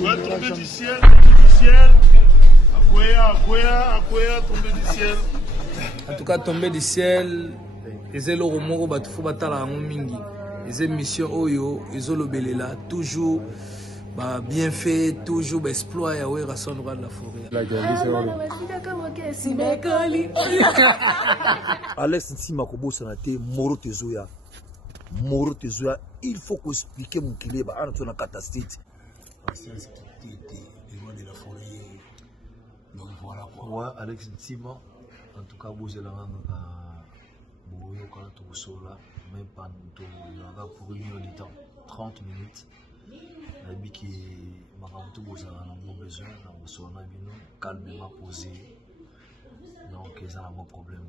Ouais, tombé du ciel, tombé du ciel. Akwea, tombé du ciel. En tout cas, tombé du ciel. Et le romoro batufo batala mingi. Et mission oyo, ezolobelela toujours bien fait, toujours exploit ya we rason roi de la forêt. Alex Ntima kobosa na te moro tezoya. Moro tezoya, il faut qu'on explique mon kilé ba ana tona catastrophe. Parce que c'était loin de la forêt. Donc voilà quoi. Ouais, Alex Ntima en tout cas boze la boyo quand tout sola même pas tout là pour une heure de temps 30 minutes. Nabi qui makamutu boza na mon besoin na bosona bino calmement posé. Donc ils ont un problème.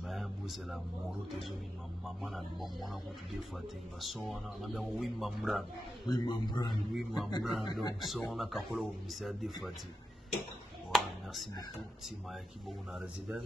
Mais vous la moro tezoni maman na bon mona ko tudé faté ba sona na bien oui membran donc sona kakolo ministère de faté. Voilà, merci beaucoup Tima qui bon na résident.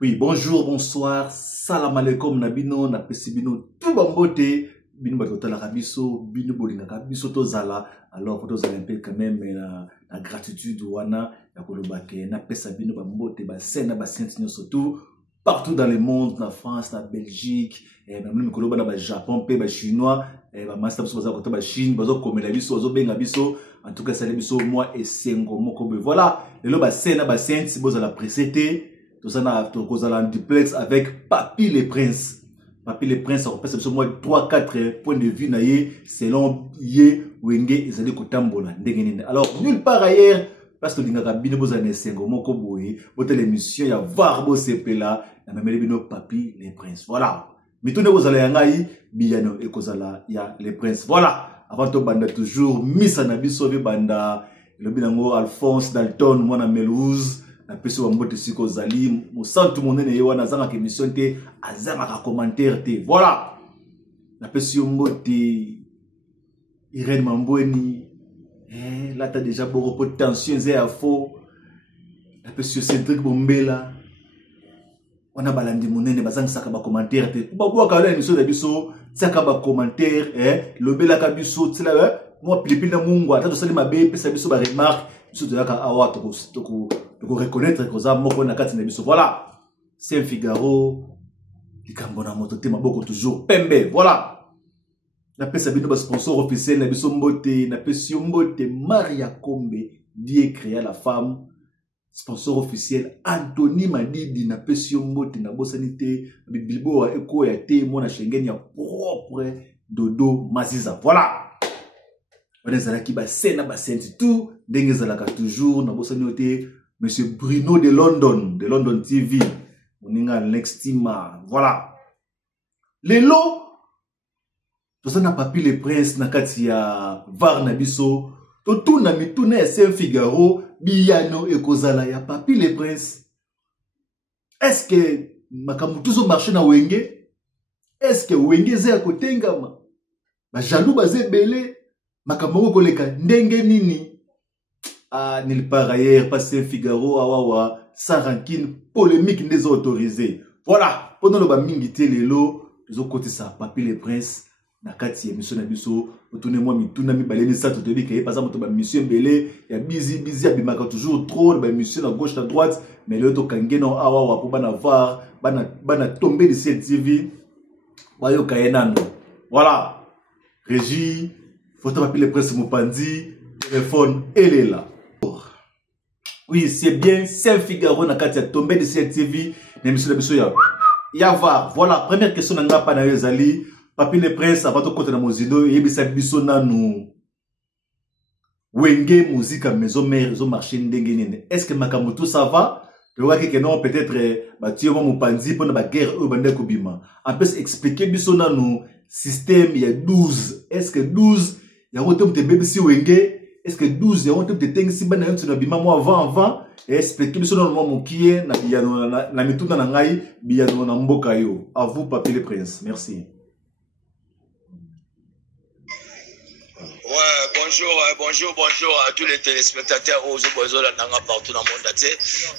Oui, bonjour, bonsoir, salam alaikum, nabino, napesibino, tout bambote, bino batota la rabiso, bino bolinga kabiso tozala, alors faut tozala un peu quand même la gratitude wana, ya kolobake, napesa bino bambote, basena, basentino surtout, partout dans le monde, na France, na Belgique, même koloba na ba Japon, pe ba chinois, ba master biso baza kota ba Chine, bazo komela biso, bazo benga biso, en tout cas ça biso moi et sengo moko be. Voilà, lelo basena, basenti, bozala précédé. Tout ça, nous avons un duplex avec Papy le Prince. Papy le Prince, ça représente moi 3-4 points de vue selon Ye, Wenge et Zali Kotambola. Alors, nulle part ailleurs, parce que nous avons bien besoin de Sengo Moko Boye, votre émission, il y a Varbo Sepela, il y a même Papy le Prince. Voilà. Mais tout le monde a un Biano et Kozala, il y a le Prince. Voilà. Avant tout, banda toujours, Miss Anabi Sauvé Banda, le binango Alphonse Dalton, moi na Melouse. La personne va mbote siko zali mo santu monene yewa na zanga émission te azanga ka commentaire te. Voilà. La personne mbote Irène Mambweni là t'as déjà beaucoup de tension zé à faux. La personne Cédric Bombela on a balandi monene bazanga saka ba commentaire te. Ba kwa ka la émission de biso saka ba commentaire lobela ka biso tsela moi pilipili na mungu ata to sali mabe pesa biso ba remarque biso de ka awa to reconnaître que ça moko na kati na biso. Voilà, c'est Figaro likambo na moto te maboko toujours pembe. Voilà, na pesa bino ba sponsor officiel na biso mbote na pesio mbote Maria Kombe die créa la femme sponsor officiel Anthony Madidi na pesio mbote na bosanité bibilbo wa eko ya te mona Schengen ya propre Dodo Maziza. Voilà, on est là qui ba sena ba senti tout ndenge zalaka toujours na bosanité. Monsieur Bruno de London TV. On est à l'extima. Voilà. Les lots. Tout ça n'a pas pu les princes. Nakatia Varnabiso. Tout n'a mis tout n'a SM Figaro. Biano et Kozala. Ya pas pu les princes. Est-ce que Makamutuzo marché na Wenge? Est-ce que Wenge zé à côté ngama? Ba jaloux bazé belé. Makamongo koleka ndenge nini? Ah, nulle part ailleurs, passer Figaro, awawa, sans rancune, polémique n'est autorisée. Voilà, pendant le bamingité les lots, les autres côtés ça, Papy le Prince, na kati émission na biso, retournez-moi mi tuna mi balé ça tout début que par exemple ba mission belé, ya busy abimaka toujours trop ba mission à gauche à droite, mais le to kangeno awawa pour bana voir, bana tomber de cette TV. Bayo kayenando. Voilà. Régie, photo Papy le Prince Mopandi, téléphone, elle est là. Oui, c'est bien, c'est Figaro na kati ya tombé de cette TV, l'émission de biso ya va. Voilà, première question na nga pa na yezali, Papy le Prince avant to côté na mozido, yebisa biso na nous. Wenge musique à maison mère, zo marché ndenge nene. Est-ce que makambo tout ça va? Tu vois que non peut-être ba tu mo pandi pour na ba guerre au bande ko bima. En plus expliquer biso na nous système il y a 12. Est-ce que 12 ya rotem te bébé si Wenge est-ce que 12 on te tengi si ben na bima mo avant et expliquer biso normalement mon qui est na biyano na mituna na ngai biyano na mboka yo. À vous Papi le Prince. Merci. Ouais, bonjour à tous les téléspectateurs aux Obozola Nanga partout dans le monde.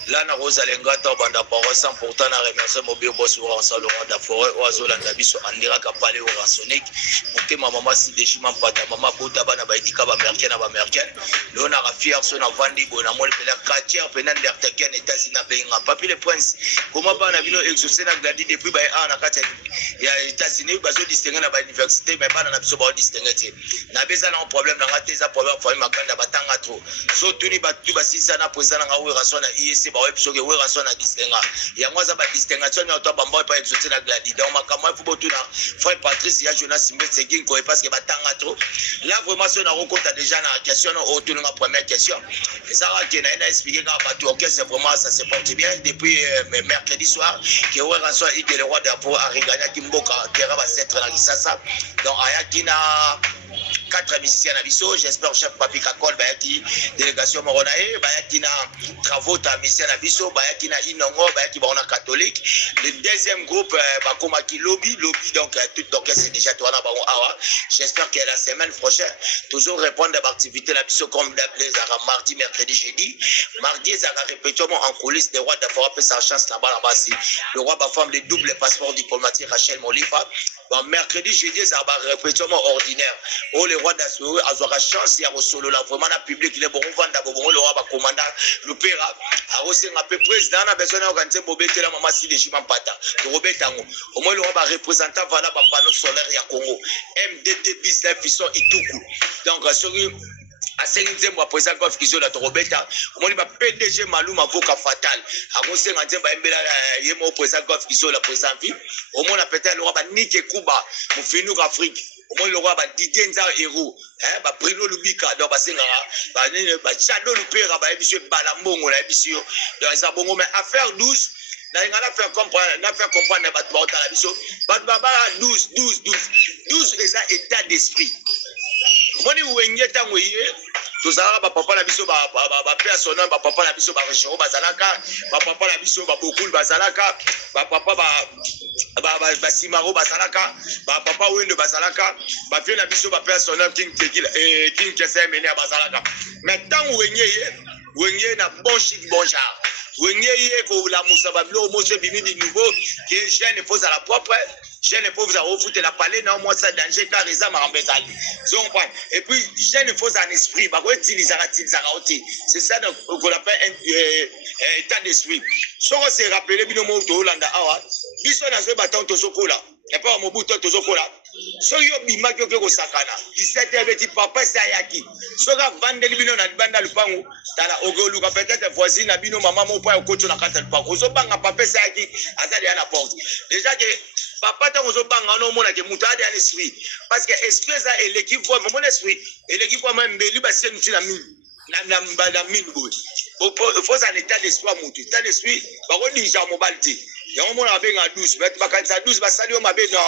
Là, na Rosa Lengata, Banda Paro, sans pourtant, na remercier mon bio boss ou en salon de la forêt, ou à Zola Nabiso, Andira Kapale ou Ransonic. Monté ma maman si déchiment pata, maman Bota Bana Baïdika, Américaine, L'on a fier son avandi, Bonamol, la quartier, Penan d'Artaken, États-Unis, Benga. Papi le Prince, comment pas na vino exaucé na gladi depuis Baïa, na Katia, il y a États-Unis, Bazo distingué à l'université, mais pas dans l'absorbant distingué. Na Bézana un problème dans la thèse, problème pour ma canda batanga trop. Surtout ni batu basisa na président na weration na IEC ba web soke weration na distinga. Ya moi za ba distingation na to bamba pa exaucer na gladi. Donc ma kama fu botu na frère Patrice ya Jonas Simbe Segin ko parce que batanga trop. Là vraiment si on a rencontré déjà na question au tour ma première question. Et ça va que na expliquer quand batu OK c'est vraiment ça se porte bien depuis mercredi soir que weration et que le roi d'apo a regagné Kimboka terrain va s'être na Kisasa. Donc ayakina 4 musiciens à Bisso, j'espère chef Papi Kakol, Bayaki, délégation Moronae, Bayaki na travaux à musiciens à Bisso, Bayaki na Inongo, Bayaki Baona catholique. Le deuxième groupe, Bakomaki Lobby, donc c'est déjà toi là, Awa. J'espère que la semaine prochaine, toujours répondre à l'activité à Bisso comme d'appeler mardi, mercredi, jeudi. Mardi, ça va répéter en coulisses des rois d'Afrique, sa chance là-bas, le roi Bafam, les doubles passeports diplomatiques, Rachel Molifa. Bon, mercredi, jeudi, ça va répéter ordinaire. Oh, le roi d'Assourou a la chance, il y a un solo là, vraiment, la public, il est bon, le roi va commander, le père, a reçu un peu président, a besoin d'organiser Bobété, la maman, si les chimans pata, le Robert Tango. Au moins, le roi va représenter, voilà, par panneau solaire, il y a Congo. MDT, business, fisson, et tout coup. Donc, à 5e mois président Goff qui sont là Robeta on dit PDG Maloum avocat fatal à mon 50e ba mbela yemo président Goff qui sont là président vie au moins peut-être le roi ba Nike Kuba mu finu Afrique au moins le roi ba Didier Nza héros hein ba Bruno Lubika donc ba senga ba Chado Lupera ba monsieur Balambongo la monsieur donc ça bongo mais affaire douce na ngala faire comprendre na bato ba la biso bato ba 12 et ça état d'esprit moni wenye tango yé to sala ba papa la biso ba personnel ba papa la biso ba région bazalaka ba papa la biso ba beaucoup bazalaka ba papa ba simaro bazalaka ba papa wendo bazalaka ba fie la biso ba personnel king tekila king kese mena bazalaka mais tango wenye na bon chic bon genre wenye ko la musaba blo mo se bimi di nouveau que jeune pose à la propre jeune faut vous foutre la palais non moi ça danger car les âmes en bézali et puis jeune faut un esprit ba ko utiliser c'est ça qu'on appelle état d'esprit so on se rappeler bino mo to Hollande awa biso na se baton to sokola et pas Mobutu to sokola so yo bima ko sakana 17 beti papa sa yaki so ga vandeli bino na banda lupango tala ogolu ka peut-être voisine na bino maman mo pa ko na kata lupango so banga papa sa yaki azali à la porte déjà que papa tant ozo banga no mona ke mutu ade an esprit parce que esprit ça et l'équipe voit mon esprit et l'équipe voit même beli ba senu na mine na mine boy faut un état d'esprit mutu état d'esprit ba ko déjà mobilité ya on mona benga 12 mais ba kanisa 12 ba sali o mabe non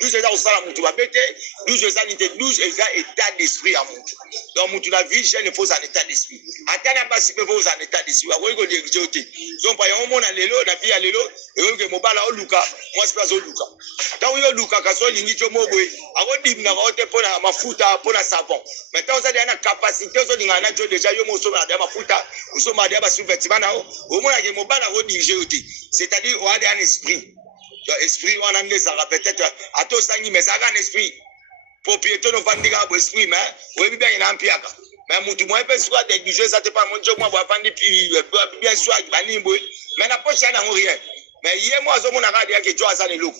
12 eza osala mutu ba bete 12 eza nite 12 eza état d'esprit à mutu donc mutu la vie jeune faut un état d'esprit atana ba si faut un état d'esprit ba ko di exoté donc pa ya on mona lelo na vie lelo et que mobala o luka moi c'est pas o luka tant yo luka ka so lingi cho mogwe ako dim na ko te pona mafuta pona savon maintenant ça a une capacité so linga na cho déjà yo mo so na mafuta so ma dia ba sous-vêtement na o mona ke mobala ko dirige oti c'est-à-dire on a un esprit esprit on a les arabes peut-être à tous sangi mais ça a un esprit propriétaire no vandiga bo esprit mais o bi bien na mpiaka mais mutu mo pe soit de jeu ça te pas mon job moi bo vandi bien soit bani boy mais na poche na rien mais hier moi zo mona ka dia ke jo asa ne loko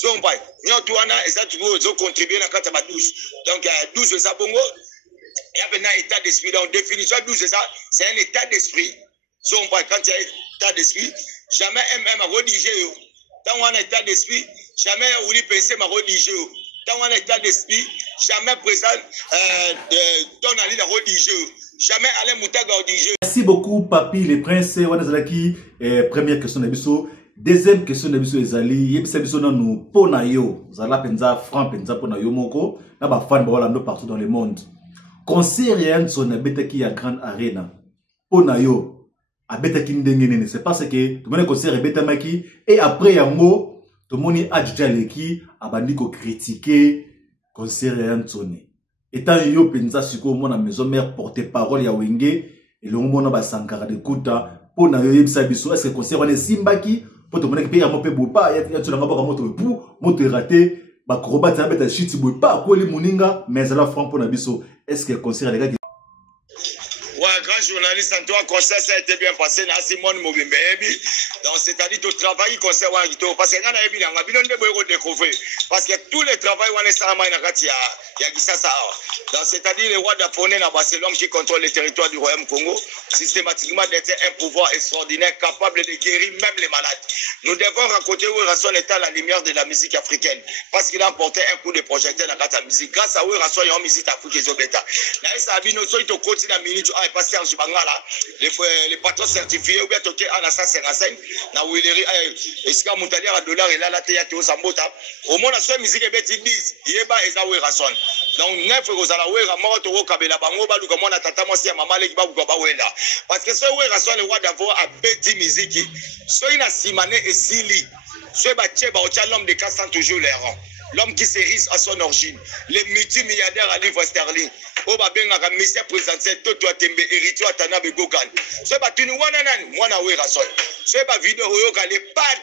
so on paye nyo to ana eza tu zo contribuer na kata ba 12 donc 12 ça bongo il y a un état d'esprit donc définition 12 ça c'est un état d'esprit so on paye quand il y a état d'esprit jamais MM a rédigé yo tant on a état d'esprit jamais on lui penser ma rédigé yo tant on a état d'esprit jamais présent ton ali la rédigé yo jamais Alain Moutaga rédigé. Merci beaucoup Papi le Prince wana zalaki première question na biso. Deuxième question de biso ezali yebisa biso na nous pona yo zala penza franc penza pona yo moko na ba fan ba wala ndo partout dans le monde concert ya Ntsone abetaki ya grande arena pona yo abetaki ndenge nene c'est parce que tout le concert ebetamaki et après yango tout le monde a déjà leki abandi ko critiquer concert ya Ntsone étant yo penza siko mona maison mère porte-parole ya Wenge et le mona ba sankara de kuta pona yo yebisa biso est-ce que concert wana simbaki pour tout le monde pe ya mope bopa ya tsolanga ba moto pour moto raté ba acrobate na beta shit boy pas ko li muninga mais la franc pour na biso est-ce que concert les gars ouais, grand journaliste, en toi, concert, ça a été bien passé. Dans Simone Mobimbebi, donc c'est-à-dire tout travail concert, parce que quand on a bien, on a bien découvrir, parce que tous les travaux, on est ça, il y a qui ça. Donc c'est-à-dire les rois d'Aponé, c'est l'homme qui contrôle le territoire du Royaume Congo, systématiquement d'être un pouvoir extraordinaire, capable de guérir même les malades. Nous devons raconter Werason est à la lumière de la musique africaine, parce qu'il a emporté un coup de projecteur dans la musique. Grâce à Werason, il y a une musique africaine qui est bêta. Là, ça a bien aussi au côté de la minute. Passer en Jibangala, les patrons certifiés, ou bien toqué en assassin 55, na Willery, Eska Moutalia à dollar et là la théâtre au Zambota. Au moins, la seule musique est bête, ils disent, Yeba et Zawe Rasson. Donc, neuf Rosalawe, Ramoro Toro Kabela Bango, Balou, comme on a tata moi, si à Maman Legiba ou Gabawela. Parce que ce Rasson, le roi d'avoir à bêti musique, soit il a Simane et Sili, soit Batcheba, au l'homme de 400 toujours les rangs. L'homme qui se risque à son origine, les multimilliardaires à livre sterling, au Babenga, ministère présidentiel, Toto Atembe, héritier Atanabe Gogan. Ce n'est pas une wana Werason. Ce n'est pas vidéo, les padres.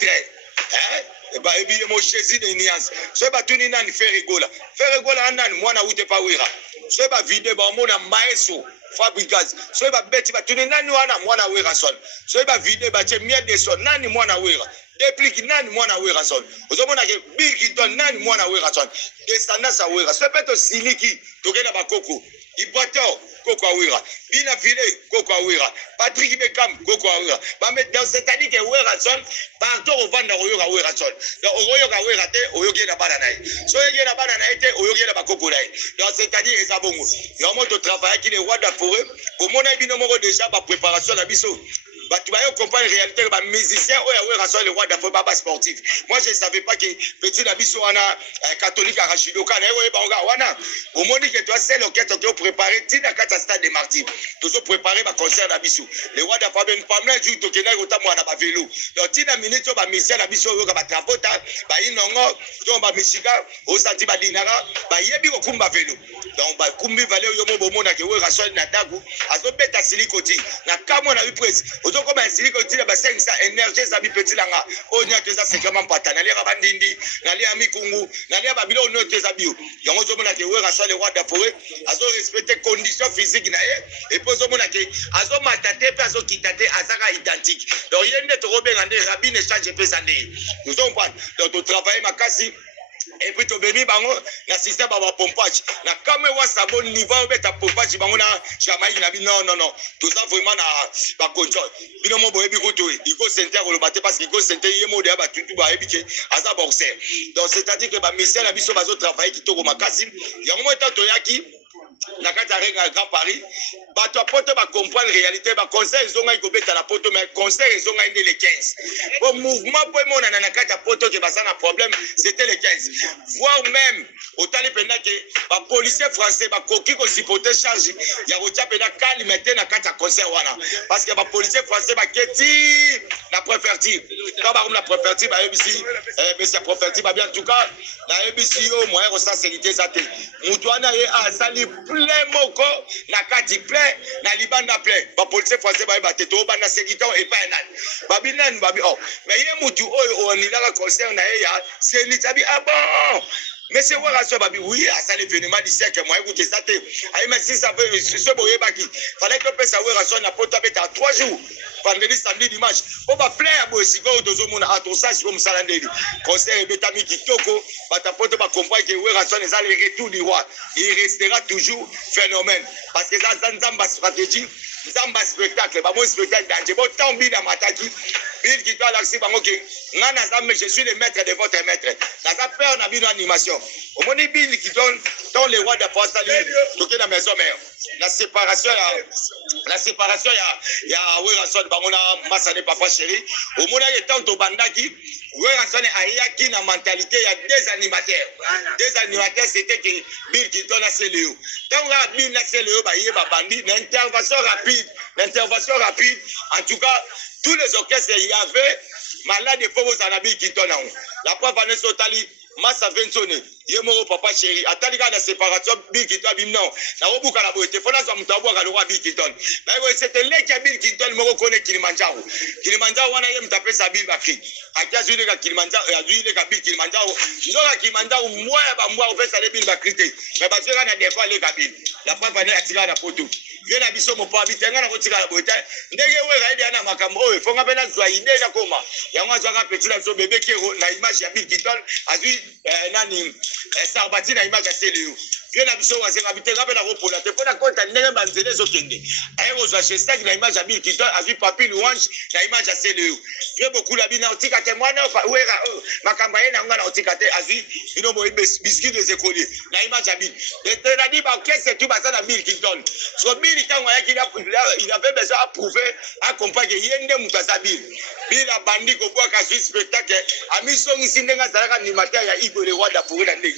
Et bien, il y a mon chési de Niance. Ce n'est pas une nan Ferregola. Ferregola, nan, mwana ou te pas Wera. Ce n'est pas vidéo, mon maestro. Fabricaz. Ce n'est pas bête, tu n'es pas wana mwana Werason. Ce n'est pas vidéo, tu es miel de son, nani mwana Wera. Depuis nani mwana Werason. Vous avez Bill qui donne nani mwana Werason. Descendance à Wera. Ce peut être Siliki, Togena Bakoko. Ibato, Koko Awira. Bina File, Koko Awira. Patrick Beckham, Koko Awira. Donc c'est-à-dire que Werason, partout au Vanda Oyoga Werason. Donc Oyoga Werate, Oyoga na Bananaï. So Oyoga na Bananaï, Oyoga na Bakoko Naï. Donc c'est-à-dire que ça va. Il y a un mot de travail qui est roi de la forêt. Au monde a bien déjà ma préparation à Bisso. Tu vas comprendre la réalité, les musiciens, le roi d'Afrique, pas sportif. Moi, je ne savais pas que petit Nabiso, catholique à Rachidoka, au monde que toi, c'est l'orchestre qui a préparé, tu n'as qu'à stade de Martyrs. Toujours préparé ma concert Nabiso. Le roi d'Afrique, pas mal, tu as autant moi dans ma vélo. Donc, tu as minute, tu as musicien Nabiso, tu as trapota, tu as inongo, tu as Michigan, au Santiba Dinara, tu as yebi au Kumba vélo. Donc, Kumbi Valé, Yomo Bomona, qui est Rasson Nadagu, à son bête à Silicoti, na Kamon a eu presse. Comme un silico dit la bassin ça énergie ça bi petit langa on y a que ça c'est vraiment pas tanali rabandindi nali amikungu nali babilo no te zabio yango zo mona ke wera ça le roi de la forêt azo respecter conditions physiques na et puis zo mona ke azo matate pe azo kitate azaka identique donc yende to robengande rabine change pe sandé nous on parle donc travailler makasi. Et puis tu baby bango na système ba pompage na comme wa sabon niveau beta pompage bango na Jamaïque na non tout ça vraiment na ba contrôle bino mo boyebi kutu iko center ko le battre parce que iko center yemo de ba tutu ba ebike aza boxer donc c'est-à-dire que ba mission na biso bazo travailler kitoko makasi yango mo tanto yaki na kata renga Grand Paris ba to poto ba comprendre réalité ba conseil zonga iko beta na poto mais conseil zonga inde le 15 bon mouvement pour mon na kata poto que basa na problème c'était le 15 voire même au tali pena que ba policier français ba koki ko supporter charge ya rocha pena kalimete na kata conseil wana parce que ba policier français ba keti na préfecture quand ba la préfecture ba ebisi mais c'est préfecture ba bien en tout cas na ebisi au moins au sincérité ça te mutuana ye a sali plein moko na kati plein na libanda plein ba policier français ba teto ba na séquiton et pas nan ba binan ba oh mais ye mutu on il a conseil na ya c'est ni tabi ah bon mais c'est voir à ce babi oui à ça l'événement du siècle moi écoutez ça te ay mais si ça veut ce boye baki fallait que peut savoir à son na poto beta 3 jours vendredi samedi dimanche on va plein à boye sigo dozo mona à ton sens comme ça landeli conseil beta mi kitoko ba ta poto ba comprendre que ouais à son les retour du roi il restera toujours phénomène parce que ça nzamba stratégie nzamba spectacle ba mon spectacle danger bon tant bi na mataki bil qui doit l'accès bango que ngana zambe je suis le maître de votre maître na za peur na bino animation au moni bil qui donne dans les rois de Pasali toquer la maison mère la séparation ya Werason bango na masane papa chéri au mona étant to bandaki Ranson ayaki na mentalité il y a deux animateurs. Deux animateurs c'était que Bill Clinton a CLEO. Tant que Bill a CLEO bah il va bandi l'intervention rapide. En tout cas tous les orchestres il y avait malade de pauvres à Bill Clinton. La preuve Vanessa Otali Massa Vincone, Yemoro Papa Chéri, Atalika la séparation, Bill Clinton, Bimnon, la Robuka la Boete, Fona Zamutaboua, la loi Bill Clinton. Mais c'était là que Bill Clinton me reconnaît Kilimanjaro. Kilimanjaro, on a eu tapé sa Bill Bakri. A Kazu de Kilimanjaro, et a dû les Bill Kilimanjaro. Nora Kilimanjaro, moi, on fait ça les Bill Bakri. Mais parce que on a des fois les Gabil. La preuve, on a tiré la photo. Viens à Bisso, mon papa, habiter, on a retiré la Boete. Ndege, ouais, il y a un macambo, il faut qu'on appelle ça, il est comment. Il y a un petit bébé qui est la image de Bill Clinton, a dû. Nani Sarbati na image ya CLEO. Viens na biso wazenga biteka pe na ropola te pona konta ndenge banzele zo kende. Ayo zo chestak na image ya Bill Clinton a vu papi louange na image ya CLEO. Viens beaucoup la bina otika te mwana fa wera makamba yena nga na otika te a vu bino boy biscuit des écoliers na image ya Bill. Et na dit ba qu'est-ce tu basa na Bill Clinton. So Bill Clinton il avait besoin à prouver à comprendre que yende mutasa Bill. Bill a bandi ko boka sur spectacle a mis son sindenga zalaka ni matin ya Ibo le roi de la forêt dans le.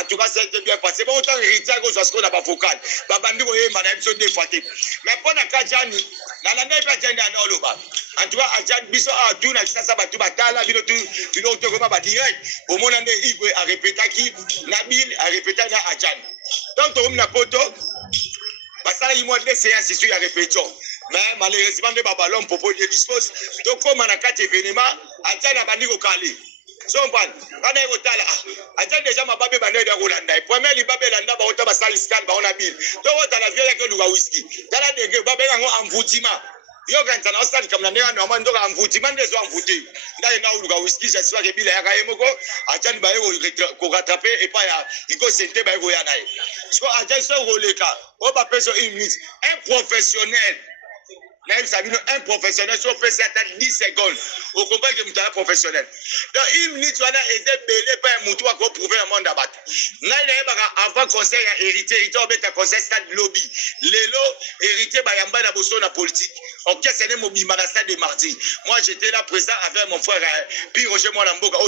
En tout cas, c'était bien passé. Bon, autant héritier que ce qu'on a pas vocal. Babandi ko yema na episode de faté. Mais pour na kajani, na la ngai pa jende na oloba. En tout cas, ajani biso a tout na sasa batu batala bino to ko ba direct. Au monde ande Ibo a répété qui Nabil a répété na ajani. Donc to na poto basala yimo de séance ici à répétition. Mais malheureusement de babalon popo de dispose. Donc comme na 4 événements, ajani abandi ko kali. So pan kana iko tala acha deja mababe bandai ya Rolanda premier libabe landa ba ota basali scan ba ona bill to ota na viela ke luga whisky tala dege babe ngo amvutima yo kanta na osali kamna ndenga no mando ka amvutima ndezo amvuti ndai na luga whisky je suis ke bila ya kayemoko acha ni ba ko rattraper et pas ya iko sente ba iko ya nae so acha so roleka o ba peso 1 minute un professionnel. Même Sabino, un professionnel, si on fait ça à 10 secondes, on comprend que c'est un professionnel. Donc, 1 minute, on a été belé par un mouton pour prouver le monde à battre. Avant conseil à hérité, on met un conseil stade lobby. Lélo, hérité, Bayamba, la bosso, la politique. On casse les mobiles, dans stade de mardi. Moi, j'étais là présent avec mon frère, puis Roger Molamboka,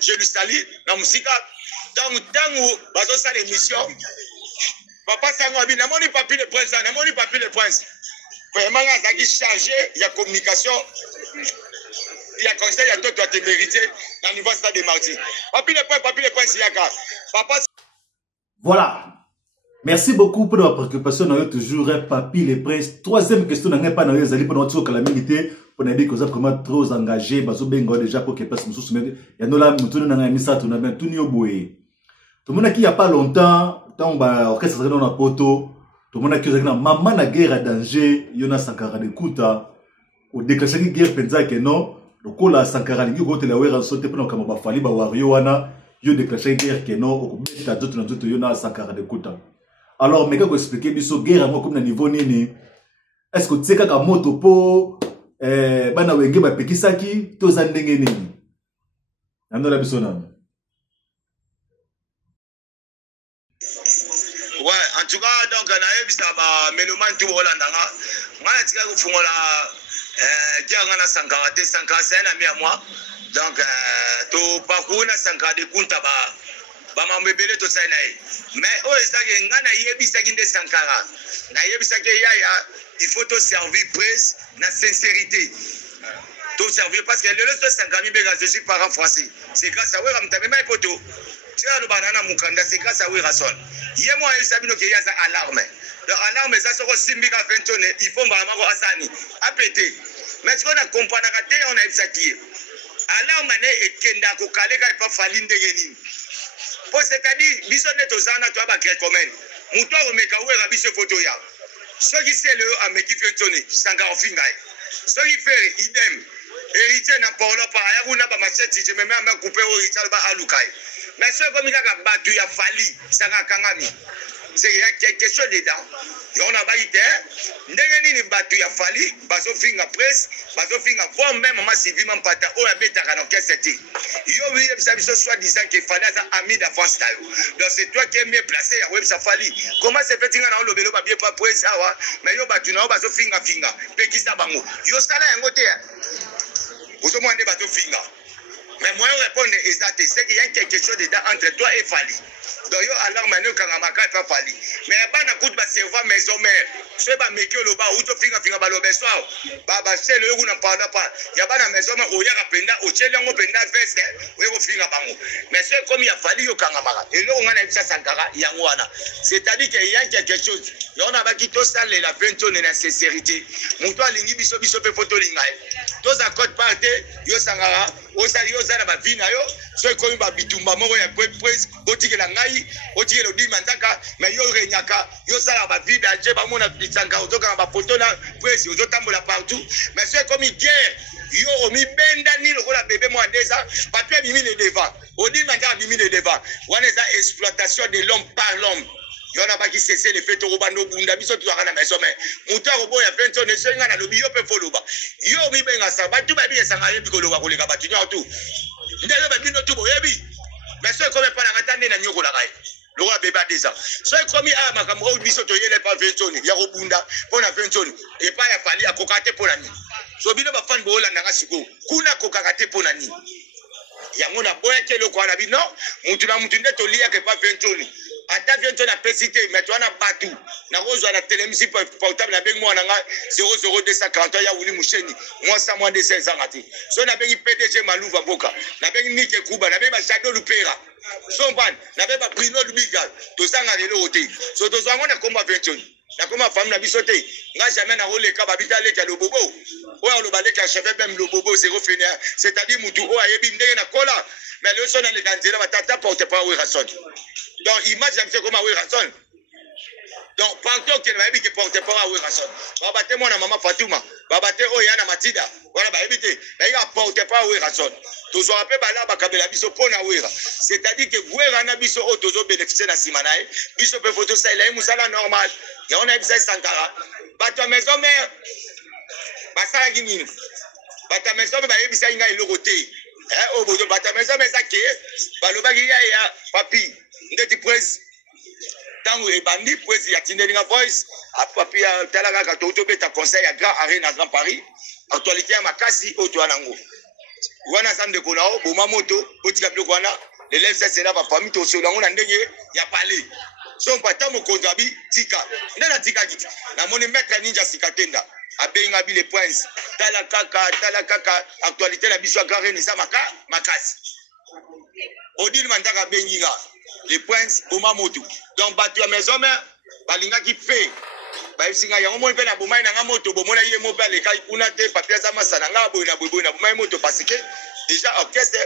je lui salue, dans la musique. Dans le temps où, dans ça, l'émission, papa Sangobi, n'a pas papier de prince, n'a pas papier de prince. Vraiment, il y a chargé, il y a communication, il y a conseil, il y a tout, tu as te mérité dans le niveau stade de mardi. Papi le prince, il y a qu'à. Papa. Voilà. Merci beaucoup pour votre préoccupation. Nous avons toujours Papi le prince. Troisième question, nous n'avons pas nous allons pour notre calamité. Pour nous dire que vous êtes vraiment trop engagé. Bazo bengo déjà pour que personne nous soumette. Il y a nous là, nous tournons dans la missa, nous avons tout niveau boué. Tout le monde qui il y a pas longtemps, tant que orchestre dans la poto. Tout le monde qui a dit maman na guerre à danger, Yona Sankara de Kuta, au déclenché de guerre penza que non, le coup la Sankara de Kuta la wera sauté pendant que ma fali ba wario wana, yo déclenché guerre que non, au mettre à d'autres dans Yona Sankara de Kuta. Alors mais quand expliquer biso guerre moi comme na niveau nini, est-ce que tu sais kaka moto po bana wenge ba pekisaki to za ndenge nini? Nando la biso na. Ouais, en tout cas, donc, on a eu ça, Méloman tout Hollande. On a dit que vous avez Sankara, c'est un ami à moi. Donc, tout parcours, Sankara de Kuntaba, Bamambele, tout ça. Mais, oh, c'est ça qui est Sankara. Il faut te servir presse, la sincérité. Tout servir parce que le reste de Sankara, je suis parent français. C'est grâce à eux, je suis même poteau. C'est grâce à Wirason. Il y a moi qui y a alarme. L'alarme, ça sera simbique à Fentone. Il faut vraiment Asani. À péter. Mais ce qu'on a compris, on a eu ça qui est. Alarme est Kenda Kokale, il pas fallu de Yenin. C'est-à-dire, Bison est aux Anna, toi, grec commun. Mouton, on met Kaoué, Rabi, ce photo. Ceux qui c'est le Ameki Fentone, Sangaro Fingaï. Ceux qui fait idem. Héritier n'a pas là par ailleurs, on a pas machette, si je me mets à me couper au héritier, à Lukai. Mais ceux comme il a battu, il a fallu, ça a Kangami. C'est quelque chose dedans. On a battu, il a battu, il a fallu, baso finga presse, baso finga voix même, maman civilement pata, oh, la bête à l'enquête, c'était. Yo, oui, ça veut soi-disant qu'il fallait un ami d'avance. Donc c'est toi qui es mieux placé, oui, ça fallu. Comment c'est fait, il a un lobelo, bien pas presse, mais yo, battu, non, baso finga, finga, pékista bango. Yo, ça là, un côté. Vous demandez bateau finga. Mais moi, je réponds exactement. C'est qu'il y a quelque chose dedans entre toi et Fali. Donc, yo alors maintenant quand Amaka pas Fali. Mais pas na coup de cerveau maison mère. C'est pas mec le bas ou to finga ba lobe soir. Baba c'est le yo na parla pas. Ya ba na maison mais oya ka penda o chele ngo penda veste. O yo finga bango. Mais c'est comme il a Fali yo kanga maka. Et là on a ça sankara yango wana. C'est-à-dire qu'il y a quelque chose. Yo na ba ki to sale la pension na sincérité. Muto alingi biso pe photo lingai. Tous à côté parte yo sangara o sali yo zana ba vina yo. So comme ba bitumba moko ya presse botike la ngai otike lo di manzaka mais yo renyaka yo sala ba vide aje ba mona pisanga otoka ba photo na presse yo tambola partout mais c'est comme guerre yo omi benda ni lokola bébé moi déjà papier bimi le devant odi manzaka bimi le devant wana ça exploitation de l'homme par l'homme. Yo na ba ki cesser le fait to bando bunda biso tu akana maison mais muta robo ya pension ne senga na lobi yo pe foloba yo mi benga sa ba tu ba bi sanga yebi ko loba ko le ka ba tu nyautu ndelo ba bino tu boyebi mais c'est comme pas la matane na nyoko la gai le roi bébé déjà c'est comme a makambo o biso to yele pas pension ya ko bunda pona pension et pas ya fali akokate pona ni so bino ba fan bo la ndanga siko kuna kokakate pona ni yango na boya ke lokwa na bino mutu na mutu ndeto lia ke pas pension ata pension na pesite mais toi na batu na rozwa na télémisi portable na bengi mwana nga 00240 ya wuli musheni moi ça moi de 16 ans ati so na bengi PDG Maluva Boka na bengi Nike Kuba na bengi ba Shadow Lupera so ban na bengi ba Bruno Lubiga to sanga lelo hote so to zango na komba pension na koma femme na bisote nga jamais na role ka babita le ka lobobo o lo balé ka chef même lobobo c'est reféné c'est-à-dire mutu o ayebi ndenge na kola mais le son na le danzela batata porte pas we rason donc image ça me fait comme we rason donc partout que na yebi que porte pas we rason baba te mona mama Fatuma baba te o yana Matida voilà ba ebité na ya porte pas we rason to so rappelle bala ba kabela biso pona wera c'est-à-dire que vous rana biso o tozo bénéficier na simanae biso pe photo ça il est musala normal ya on a bisa sankara bato maison mère basala gini bato maison ba yebisa inga iloko te o bozo bato maison mais ça que baloba ya papi ndeti presse tango e bandi presse ya tindelinga voice a papi talaka ka to beta conseil à Grand Arena Grand Paris actualité ya makasi o to anango wana samde konao boma moto otika biloko wana l'élève ça c'est là ba famille to solango na ndenge ya parler so pata mo konzabi tika ndana tika kiti na moni maître ninja sikatenda abenga bi les points tala kaka actualité la biso garé ni ça makasi odil mandaka benginga les points boma moto donc batu ya maison mère balinga ki fait ba singa ya mo pe na bomai na moto bomona ye mo pale kai kuna te papier za masana nga boy na bomai moto parce que déjà orchestre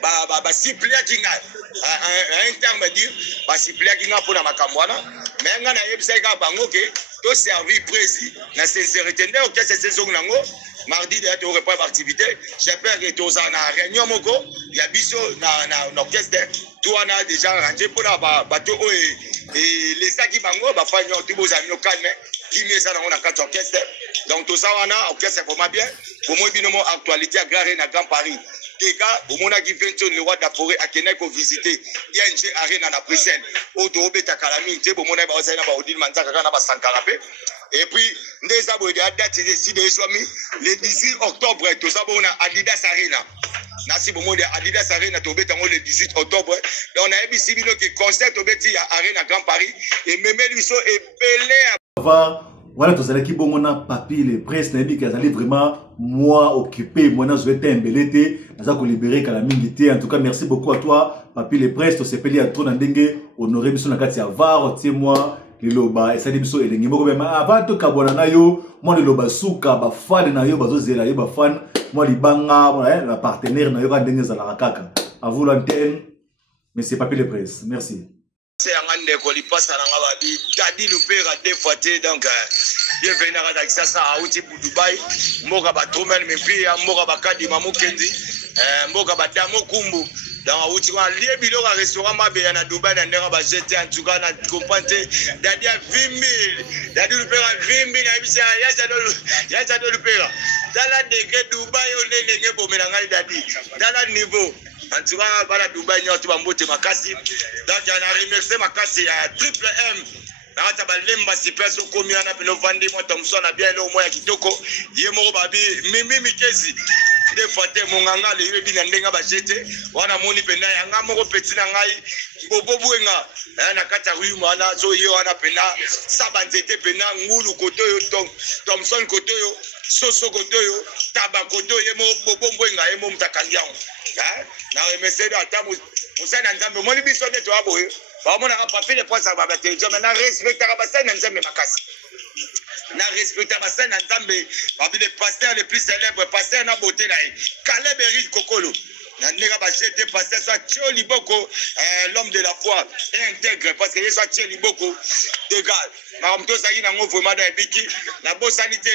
ba siplia kinga un terme dire ba siplia kinga pour na makambwana mais nga na yebisa ka bango ke to servir prési na sincérité nde orchestre saison nango mardi de to repas activité j'espère que to za na réunion moko ya biso na orchestre to ana déjà rangé pour ba to et les sacs qui bango ba fanyo to boza no calme qui met ça dans na quatre orchestre donc to ça wana orchestre vraiment bien pour moi binomo actualité à Grand Arena Grand Paris Ega, au moment qui vient le roi de la forêt à Kenya pour visiter ING Arena na Bruxelles, au Tobe Takalami, au moment où on a Odile Manzaka na Sankarapé. Et puis, les abonnés de la date décidé le 18 octobre, tout ça, on a Adidas Arena. Nasi bomo de Adidas Arena Tobe Tango le 18 octobre. On a ABC Bino qui concert Tobe Arena Grand Paris et même Lusso est belé. Voilà, tout ça qui bon on a papier les presse nabi qui allait vraiment moi occupé moi na souhaité embelete naza ko libérer kala mingité en tout cas merci beaucoup à toi papier les presse to sepeli à trop ndenge honorer biso na kati ya var tie moi liloba et ça dit biso elengi moko même avant to kabona na yo moi liloba suka ba fan na yo bazo zela yo ba fan moi libanga voilà la partenaire na yo ka ndenge za la kaka à vous l'antenne mais c'est papier les presse merci. C'est un ande ko lipasa na ngababi Dadi Lupera deux fois donc bienvenue à Daxasa à Outi pour Dubaï mboka ba Tromel mpi mboka ba Kadi Mamu Kendi mboka ba Damo Kumbu dans Outi kwa lie biloko restaurant mabe na Dubaï na ndenge ba jeter en tout cas na comprendre Dadi a 20 000 Dadi Lupera 20 000 na bisi ya Dadi Lupera dans la degré Dubaï on est ndenge bomela ngai Dadi dans la niveau. En tout cas, voilà Dubaï, nous avons mbote makasi. Donc, on a remercié makasi à Triple M. nakata balemba super so komi ana peno vandi mo Thompson na bien lo moya kitoko ye moko babi mimi mikezi de fate monganga le yebi na ndenga bajete wana moni pena yanga moko petit na ngai bobobuenga na kata ruimo ana zo yo ana pena sabanzete pena ngulu kotoyo Thompson kotoyo soso kotoyo taba kotoyo ye mo bobobuenga ye mo mtakangiao na remesedo atamu musana nzambe moni biso de to aboye ba mona ka papier de points ba télévision mais na respecter ka basana nzambe makasi na respecter basana nzambe ba bi le pasteur le plus célèbre pasteur na beauté na Caleb Eric Kokolo na ndeka ba jeter pasteur soit Thio Liboko l'homme de la foi et intègre parce que il soit Thio Liboko de gars maramto ça ina ngo vraiment dans biki la bonne sanité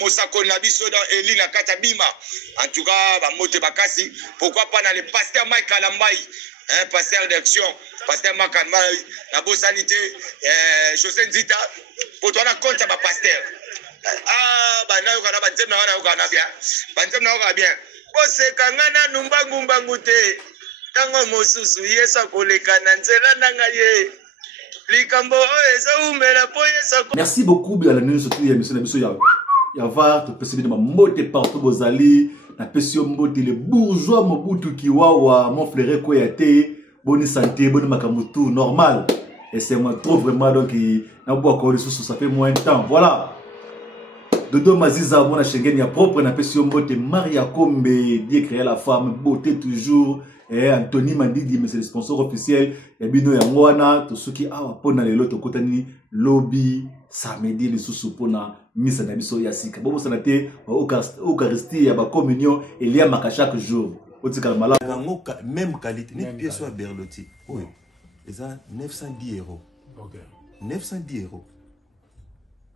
Mosako na biso dans Eli na kata bima en tout cas ba moté bakasi pourquoi pas dans le pasteur Mike Alambai un pasteur d'action pasteur Makanmai la bonne sanité José Nzita pour toi na compte ba pasteur ba na yo kana ba nzemna wana yo kana bien ba nzemna yo kana bien bose kangana numbangu mbangu te tango mosusu Yesu akoleka na nzela nanga ye likambo oyo umela po Yesu. Merci beaucoup bien la nuit surtout ya monsieur Nabiso ya va te pesi de mote partout bozali na pesi mbote les bourgeois Mobutu Kiwawa mon frère Koyate bonne santé bonne makamutu normal et c'est moi trop vraiment donc na boa ko ressources ça fait moins de temps voilà. Dodo Maziza mona Schengen ya propre na pesi mbote Maria Kombe die créer la femme beauté toujours et Anthony Mandidi mais c'est le sponsor officiel ya bino ya ngwana to soki awa pona lelo to kotani lobby samedi le susu pona misa na biso ya sika bobo sanate Eucharistie ya ba communion et lia maka chaque jour otika mala même qualité ni pièce soit Berlotti oui ça 910 €. OK 910 €.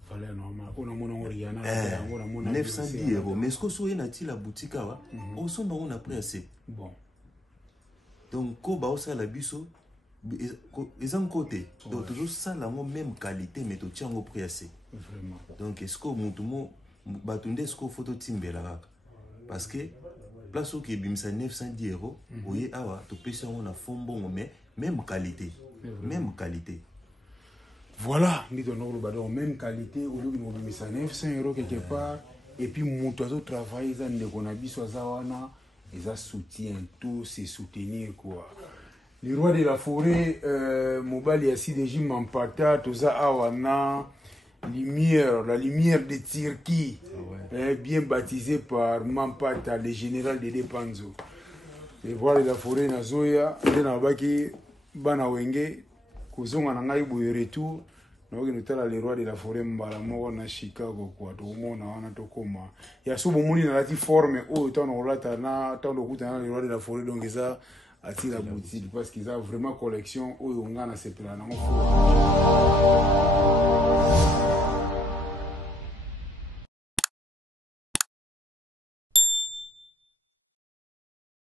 Fallait normal on a mon Oriana 910 €. Mais ce que soit na ti la boutique wa on son on a pris assez bon donc ko ba osa la biso ils ont côté donc toujours ça la même qualité mais tu tiens au prix assez vraiment donc est-ce que mutumo batunde ce que photo timbela parce que place au qui bimsa 910 €. Oui awa to pesa on a fond bon mais même qualité voilà ni ton donc même qualité au lieu de bimsa 900 € quelque part et puis mutu azo travailler ça ndeko na biso zawana ils a soutien tout c'est soutenir quoi. Le roi de la forêt Mobali Asidéji Mampata tout ça awana lumière la lumière de Turquie bien baptisé par Mampata le général de Depanzo. Le roi de la forêt nazoya ndena baki bana wenge kuzonga na ngai boye retour na oki notala le roi de la forêt mbala moko na Chicago quoi to mona wana to koma ya subo moni na lati forme o to na olata na to lokuta na le roi de la forêt donc ça attire la boutique parce qu'ils ont vraiment collection o ngana sepela na